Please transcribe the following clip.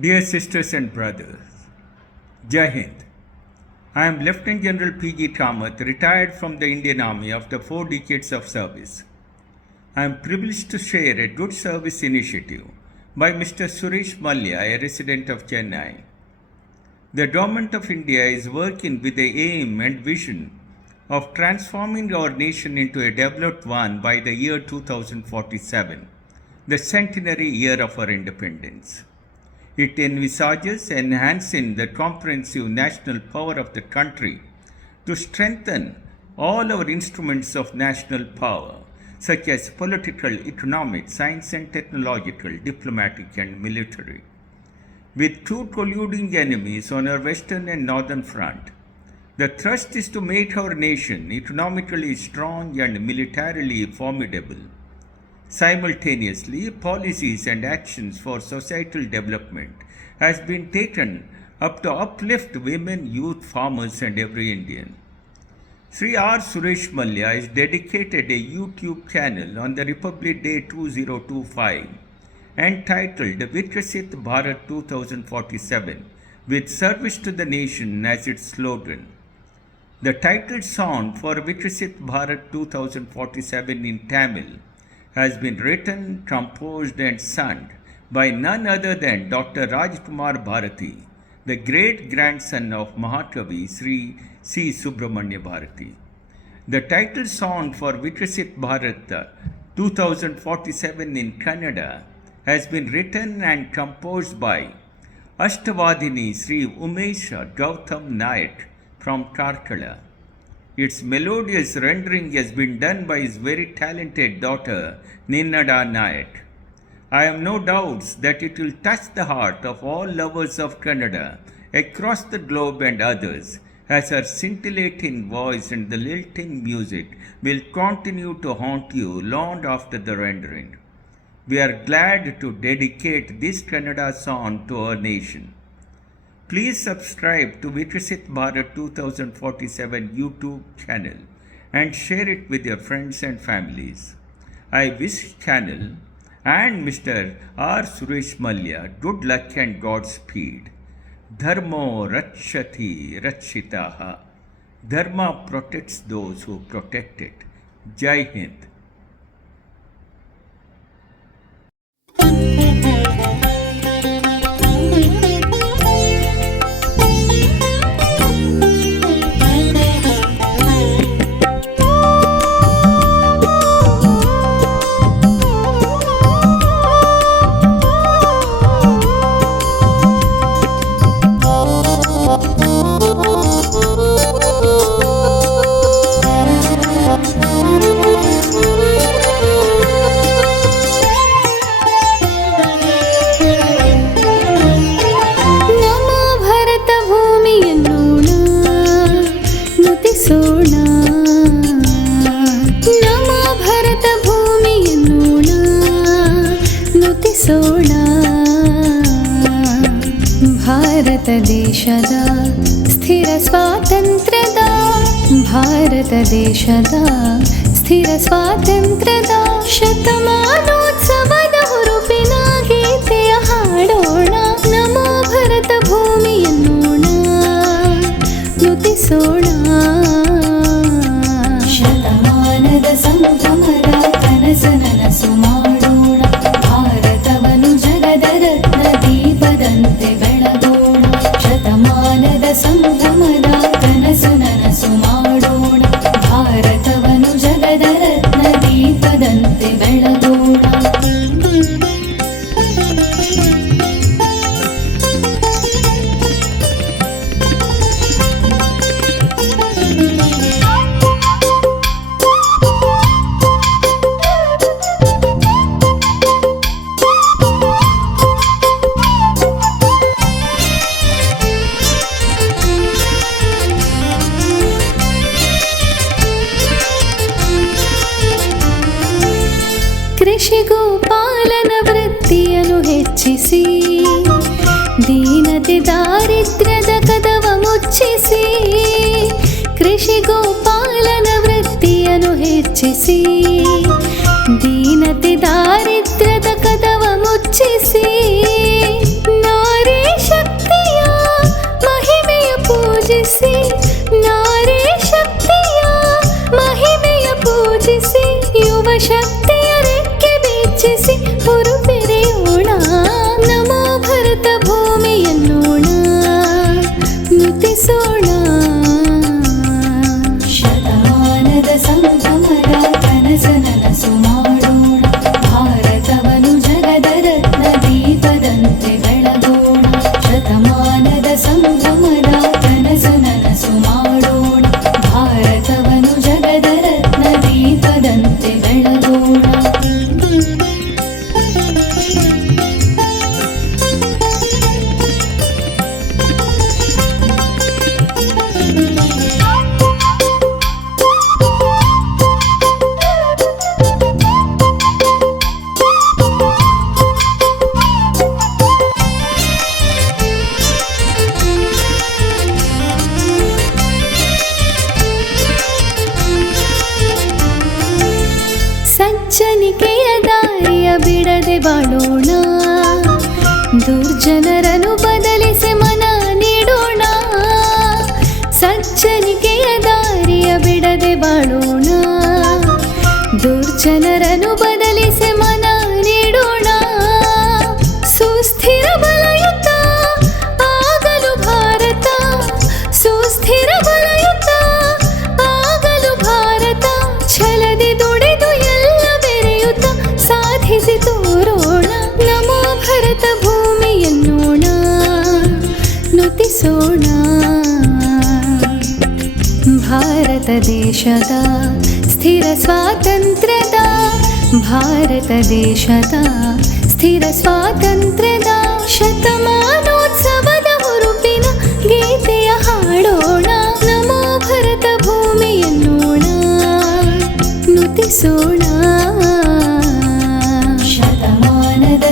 Dear sisters and brothers, Jai Hind. I am Lieutenant General P.G. Kamath, retired from the Indian Army after four decades of service. I am privileged to share a good service initiative by Mr. Suresh Malya, a resident of Chennai. The Government of India is working with the aim and vision of transforming our nation into a developed one by the year 2047, the centenary year of our independence. It envisages enhancing the comprehensive national power of the country to strengthen all our instruments of national power, such as political, economic, science and technological, diplomatic, and military. With two colluding enemies on our western and northern front, the thrust is to make our nation economically strong and militarily formidable. Simultaneously, policies and actions for societal development has been taken up to uplift women, youth, farmers and every Indian. Sri R. Suresh Malya is dedicated a YouTube channel on the Republic Day 2025 entitled Vikrasit Bharat 2047 with service to the nation as its slogan. The title song for Vikrasit Bharat 2047 in Tamil has been written, composed, and sung by none other than Dr. Rajkumar Bharati, the great grandson of Mahakavi Sri C. Subramanya Bharati. The title song for Vikrasit Bharat 2047 in Kannada has been written and composed by Ashtavadini Sri Umesha Gautam Nayak from Karkala. Its melodious rendering has been done by his very talented daughter, Ninnada Nayak. I have no doubts that it will touch the heart of all lovers of Kannada across the globe and others, as her scintillating voice and the lilting music will continue to haunt you long after the rendering. We are glad to dedicate this Kannada song to our nation. Please subscribe to Vikrasit Bharat 2047 YouTube channel and share it with your friends and families. I wish channel and Mr. R. Suresh Malya good luck and Godspeed. Dharmo Ratshati Ratshitaha. Dharma protects those who protect it. Jai Hind. सोणा भारतदेशदा स्थिरस्वातन्त्र्यदा भारतदेशदा स्थिरस्वातन्त्र्यदा शतमानो पालन वृद्ध geceler ದೇಶದ ಸ್ಥಿರ ಸ್ವಾತಂತ್ರ್ಯದ ಭಾರತ ದೇಶದ ಸ್ಥಿರ ಸ್ವಾತಂತ್ರ್ಯದ ಶತಮಾನೋತ್ಸವದ ಹುರುಪಿನ ಗೀತೆಯ ಹಾಡೋಣ. ನಮೋ ಭರತ ಭೂಮಿಯನ್ನೋಣ, ನುತಿಸೋಣ. ಶತಮಾನದ